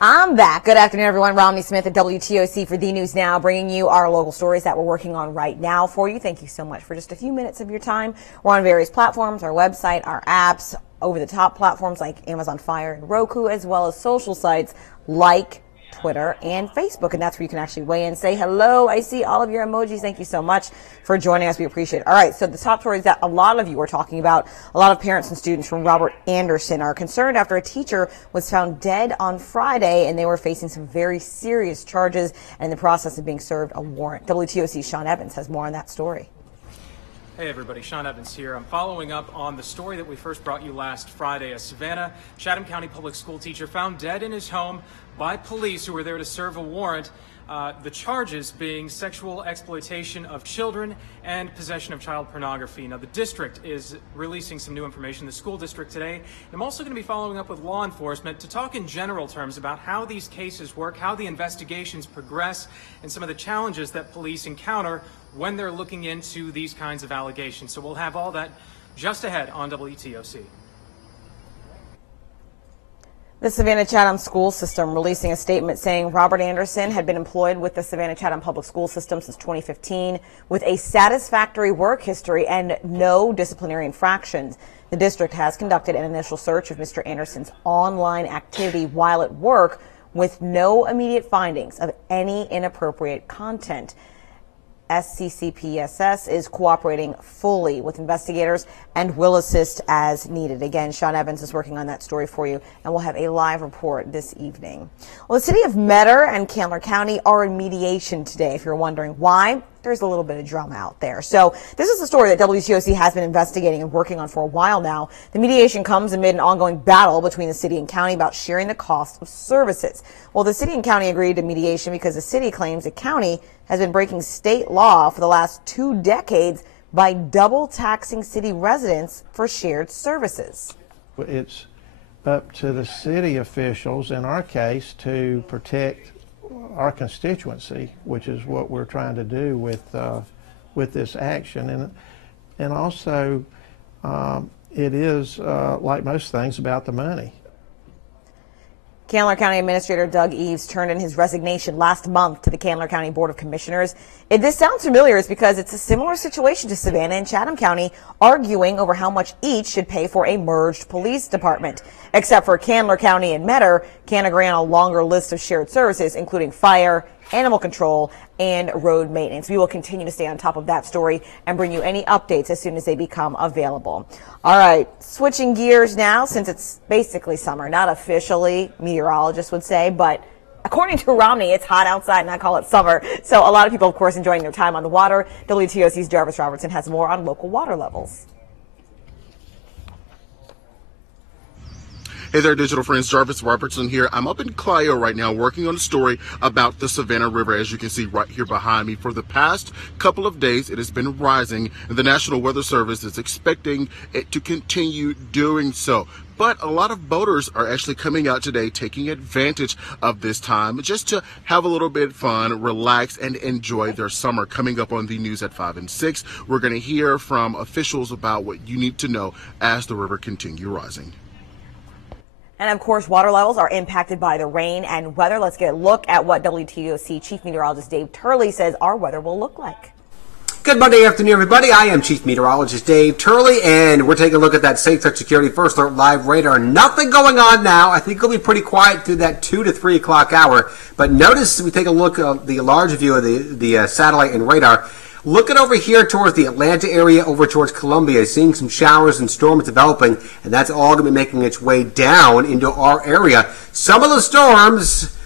I'm back. Good afternoon, everyone. Romney Smith at WTOC for the News Now, bringing you our local stories that we're working on right now for you. Thank you so much for just a few minutes of your time. We're on various platforms, our website, our apps, over-the-top platforms like Amazon Fire and Roku, as well as social sites like Twitter and Facebook, and that's where you can actually weigh in, say hello. I see all of your emojis. Thank you so much for joining us. We appreciate it. All right, so the top stories that a lot of you are talking about, a lot of parents and students from Robert Anderson are concerned after a teacher was found dead on Friday, and they were facing some very serious charges and in the process of being served a warrant. WTOC's Sean Evans has more on that story. Hey everybody, Sean Evans here. I'm following up on the story that we first brought you last Friday. A Savannah, Chatham County public school teacher found dead in his home by police who were there to serve a warrant. The charges being sexual exploitation of children and possession of child pornography. Now, the district is releasing some new information, the school district today. And I'm also going to be following up with law enforcement to talk in general terms about how these cases work, how the investigations progress, and some of the challenges that police encounter when they're looking into these kinds of allegations. So we'll have all that just ahead on WTOC. The Savannah Chatham school system releasing a statement saying Robert Anderson had been employed with the Savannah Chatham public school system since 2015 with a satisfactory work history and no disciplinary infractions. The district has conducted an initial search of Mr. Anderson's online activity while at work with no immediate findings of any inappropriate content. SCCPSS is cooperating fully with investigators and will assist as needed. Again, Sean Evans is working on that story for you, and we'll have a live report this evening. Well, the city of Metter and Candler County are in mediation today. If you're wondering why, there's a little bit of drama out there. So this is a story that WTOC has been investigating and working on for a while now. The mediation comes amid an ongoing battle between the city and county about sharing the cost of services. Well, the city and county agreed to mediation because the city claims the county has been breaking state law for the last 2 decades by double taxing city residents for shared services. It's up to the city officials, in our case, to protect our constituency, which is what we're trying to do with this action, and also it is like most things about the money. Candler County Administrator Doug Eves turned in his resignation last month to the Candler County Board of Commissioners. If this sounds familiar, it's because it's a similar situation to Savannah and Chatham County arguing over how much each should pay for a merged police department. Except for Candler County and Metter, can agree on a longer list of shared services, including fire, animal control, and road maintenance. We will continue to stay on top of that story and bring you any updates as soon as they become available. All right, switching gears now, since it's basically summer, not officially, meteorologists would say, but according to Romney, it's hot outside and I call it summer. So a lot of people, of course, enjoying their time on the water. WTOC's Jarvis Robertson has more on local water levels. Hey there, digital friends. Jarvis Robertson here. I'm up in Clio right now working on a story about the Savannah River. As you can see right here behind me, for the past couple of days, it has been rising, and the National Weather Service is expecting it to continue doing so. But a lot of boaters are actually coming out today, taking advantage of this time just to have a little bit of fun, relax, and enjoy their summer. Coming up on the news at 5 and 6, we're going to hear from officials about what you need to know as the river continues rising. And of course, water levels are impacted by the rain and weather. Let's get a look at what WTOC Chief Meteorologist Dave Turley says our weather will look like. Good Monday afternoon, everybody. I am Chief Meteorologist Dave Turley, and we're taking a look at that Safe Touch Security First Alert Live radar. Nothing going on now. I think it'll be pretty quiet through that 2 to 3 o'clock hour. But notice, we take a look at the large view of the satellite and radar. Looking over here towards the Atlanta area, over towards Columbia, seeing some showers and storms developing, and that's all going to be making its way down into our area. Some of the storms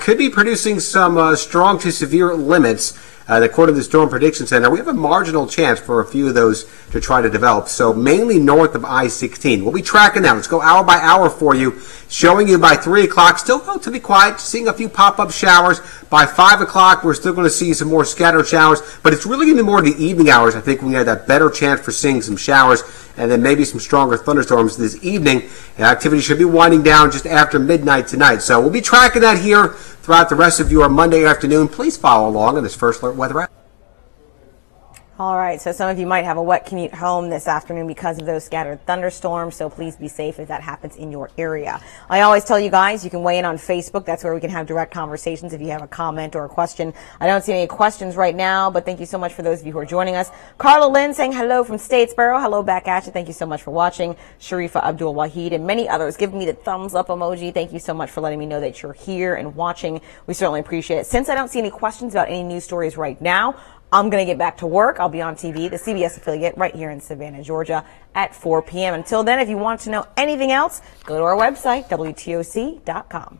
could be producing some strong to severe limits. According to the Storm Prediction Center, we have a marginal chance for a few of those to try to develop. So mainly north of I-16. We'll be tracking that. Let's go hour by hour for you, showing you by 3 o'clock, still relatively quiet, seeing a few pop-up showers. By 5 o'clock, we're still going to see some more scattered showers, but it's really going to be more in the evening hours, I think, when we have that better chance for seeing some showers, and then maybe some stronger thunderstorms this evening. And activity should be winding down just after midnight tonight. So we'll be tracking that here throughout the rest of your Monday afternoon. Please follow along on this First Alert Weather app. All right, so some of you might have a wet commute home this afternoon because of those scattered thunderstorms, so please be safe if that happens in your area. I always tell you guys, you can weigh in on Facebook. That's where we can have direct conversations if you have a comment or a question. I don't see any questions right now, but thank you so much for those of you who are joining us. Carla Lynn saying hello from Statesboro. Hello back at you. Thank you so much for watching. Sharifa Abdul Wahid and many others giving me the thumbs up emoji. Thank you so much for letting me know that you're here and watching. We certainly appreciate it. Since I don't see any questions about any news stories right now, I'm going to get back to work. I'll be on TV, the CBS affiliate, right here in Savannah, Georgia at 4 p.m. Until then, if you want to know anything else, go to our website, WTOC.com.